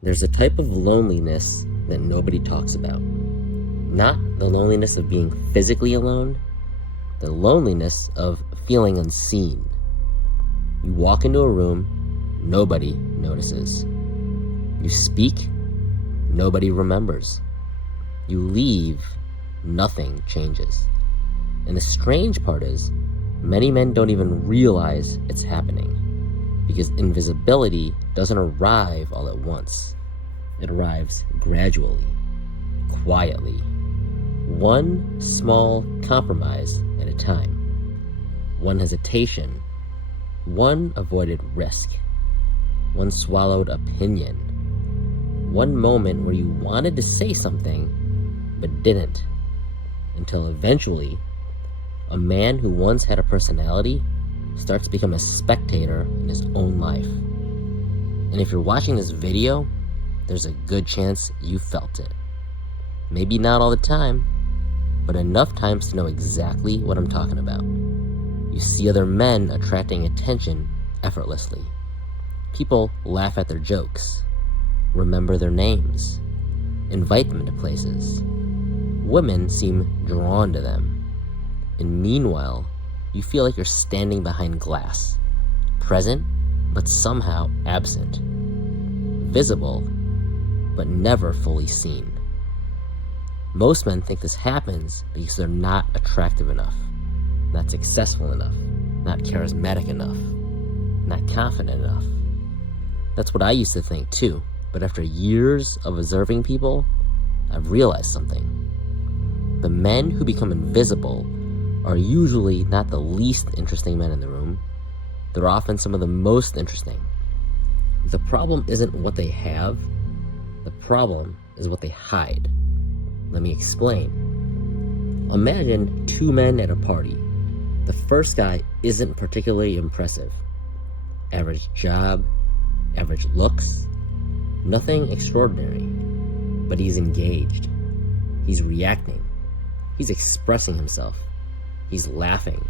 There's a type of loneliness that nobody talks about. Not the loneliness of being physically alone, the loneliness of feeling unseen. You walk into a room, nobody notices. You speak, nobody remembers. You leave, nothing changes. And the strange part is, many men don't even realize it's happening, because invisibility doesn't arrive all at once. It arrives gradually, quietly, one small compromise at a time, one hesitation, one avoided risk, one swallowed opinion, one moment where you wanted to say something but didn't, until eventually a man who once had a personality starts to become a spectator in his own life. And if you're watching this video, there's a good chance you felt it. Maybe not all the time, but enough times to know exactly what I'm talking about. You see other men attracting attention effortlessly. People laugh at their jokes, remember their names, invite them to places. Women seem drawn to them. And meanwhile, you feel like you're standing behind glass, present, but somehow absent, visible, but never fully seen. Most men think this happens because they're not attractive enough, not successful enough, not charismatic enough, not confident enough. That's what I used to think too, but after years of observing people, I've realized something. The men who become invisible are usually not the least interesting men in the room. They're often some of the most interesting. The problem isn't what they have, the problem is what they hide. Let me explain. Imagine two men at a party. The first guy isn't particularly impressive. Average job, average looks, nothing extraordinary. But he's engaged. He's reacting. He's expressing himself. He's laughing.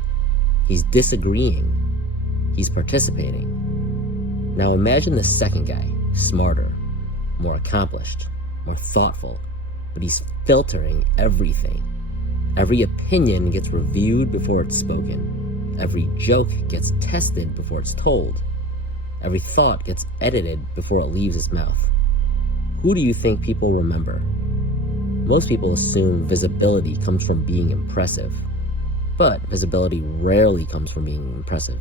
He's disagreeing. He's participating. Now imagine the second guy, smarter, more accomplished, more thoughtful, but he's filtering everything. Every opinion gets reviewed before it's spoken. Every joke gets tested before it's told. Every thought gets edited before it leaves his mouth. Who do you think people remember? Most people assume visibility comes from being impressive, but visibility rarely comes from being impressive.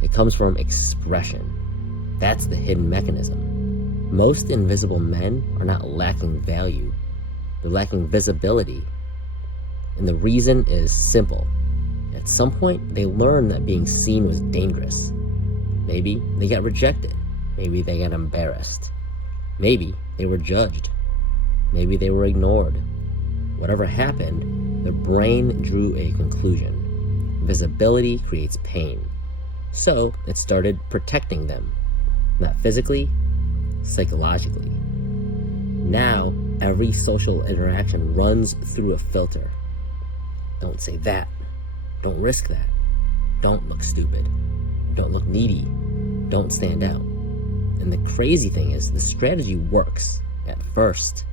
It comes from expression. That's the hidden mechanism. Most invisible men are not lacking value. They're lacking visibility. And the reason is simple. At some point, they learned that being seen was dangerous. Maybe they got rejected. Maybe they got embarrassed. Maybe they were judged. Maybe they were ignored. Whatever happened, their brain drew a conclusion. Visibility creates pain. So it started protecting them. Not physically, psychologically. Now, every social interaction runs through a filter. Don't say that. Don't risk that. Don't look stupid. Don't look needy. Don't stand out. And the crazy thing is, the strategy works at first.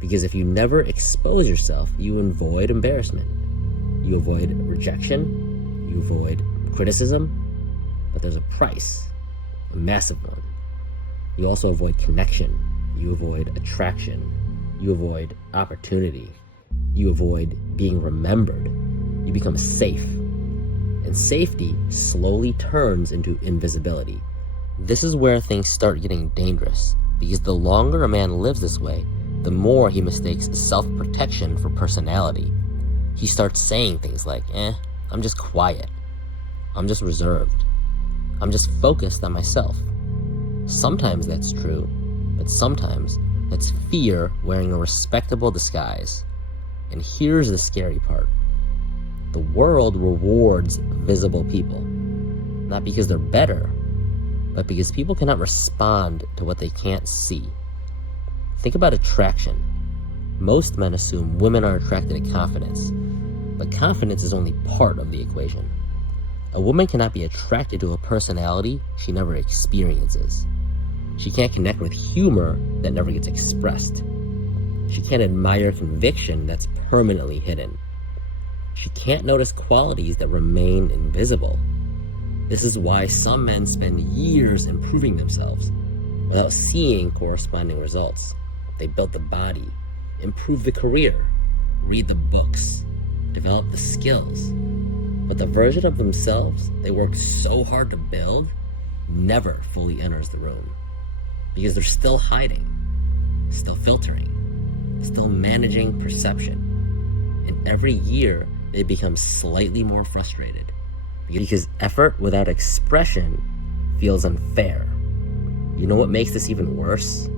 Because if you never expose yourself, you avoid embarrassment. You avoid rejection. You avoid criticism. But there's a price, a massive one. You also avoid connection. You avoid attraction. You avoid opportunity. You avoid being remembered. You become safe. And safety slowly turns into invisibility. This is where things start getting dangerous, because the longer a man lives this way, the more he mistakes self-protection for personality. He starts saying things like, I'm just quiet. I'm just reserved. I'm just focused on myself. Sometimes that's true, but sometimes that's fear wearing a respectable disguise. And here's the scary part. The world rewards visible people, not because they're better, but because people cannot respond to what they can't see. Think about attraction. Most men assume women are attracted to confidence, but confidence is only part of the equation. A woman cannot be attracted to a personality she never experiences. She can't connect with humor that never gets expressed. She can't admire conviction that's permanently hidden. She can't notice qualities that remain invisible. This is why some men spend years improving themselves without seeing corresponding results. They built the body, improved the career, read the books, develop the skills. But the version of themselves they worked so hard to build never fully enters the room because they're still hiding, still filtering, still managing perception. And every year they become slightly more frustrated because effort without expression feels unfair. You know what makes this even worse?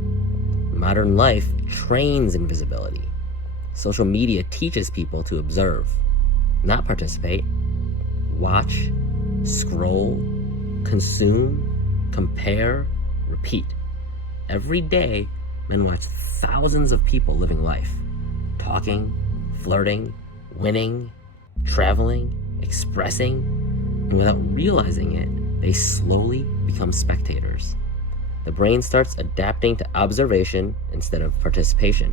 Modern life trains invisibility. Social media teaches people to observe, not participate. Watch, scroll, consume, compare, repeat. Every day, men watch thousands of people living life, talking, flirting, winning, traveling, expressing, and without realizing it, they slowly become spectators. The brain starts adapting to observation instead of participation,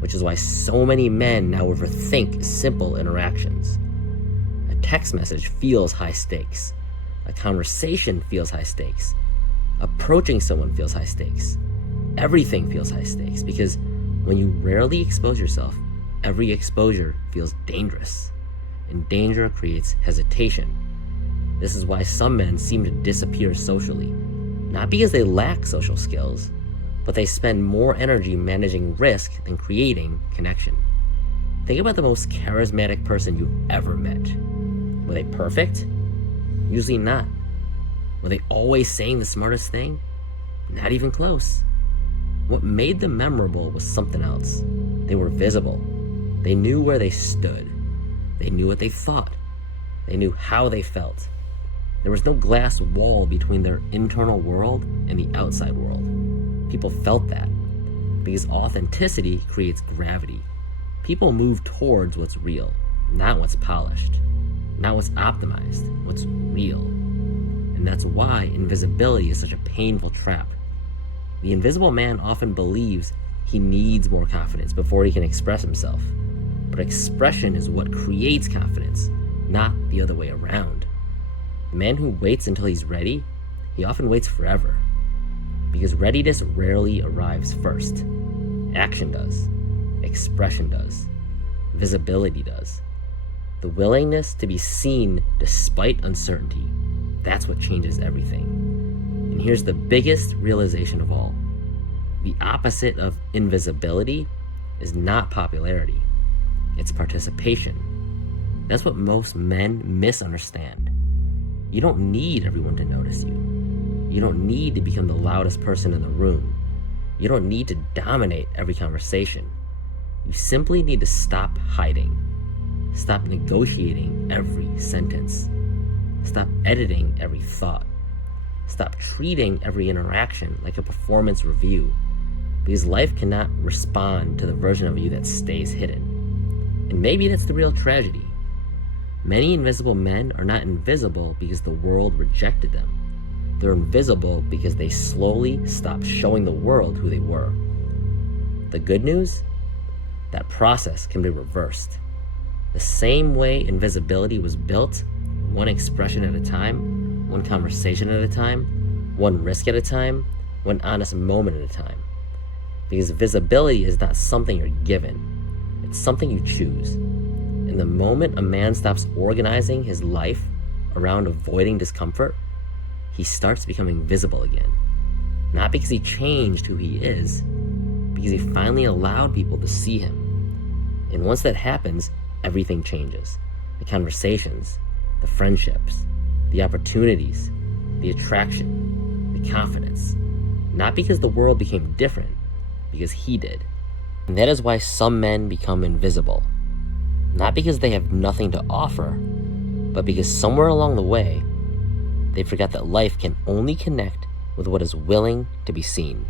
which is why so many men now overthink simple interactions. A text message feels high stakes. A conversation feels high stakes. Approaching someone feels high stakes. Everything feels high stakes because when you rarely expose yourself, every exposure feels dangerous, and danger creates hesitation. This is why some men seem to disappear socially, not because they lack social skills, but they spend more energy managing risk than creating connection. Think about the most charismatic person you've ever met. Were they perfect? Usually not. Were they always saying the smartest thing? Not even close. What made them memorable was something else. They were visible. They knew where they stood. They knew what they thought. They knew how they felt. There was no glass wall between their internal world and the outside world. People felt that because authenticity creates gravity. People move towards what's real, not what's polished, not what's optimized, what's real. And that's why invisibility is such a painful trap. The invisible man often believes he needs more confidence before he can express himself. But expression is what creates confidence, not the other way around. The man who waits until he's ready, he often waits forever. Because readiness rarely arrives first. Action does. Expression does. Visibility does. The willingness to be seen despite uncertainty, that's what changes everything. And here's the biggest realization of all. The opposite of invisibility is not popularity. It's participation. That's what most men misunderstand. You don't need everyone to notice you. You don't need to become the loudest person in the room. You don't need to dominate every conversation. You simply need to stop hiding. Stop negotiating every sentence. Stop editing every thought. Stop treating every interaction like a performance review, because life cannot respond to the version of you that stays hidden. And maybe that's the real tragedy. Many invisible men are not invisible because the world rejected them. They're invisible because they slowly stopped showing the world who they were. The good news? That process can be reversed. The same way invisibility was built, one expression at a time, one conversation at a time, one risk at a time, one honest moment at a time. Because visibility is not something you're given. It's something you choose. And the moment a man stops organizing his life around avoiding discomfort, he starts becoming visible again. Not because he changed who he is, because he finally allowed people to see him. And once that happens, everything changes. The conversations, the friendships, the opportunities, the attraction, the confidence. Not because the world became different, because he did. And that is why some men become invisible. Not because they have nothing to offer, but because somewhere along the way, they forgot that life can only connect with what is willing to be seen.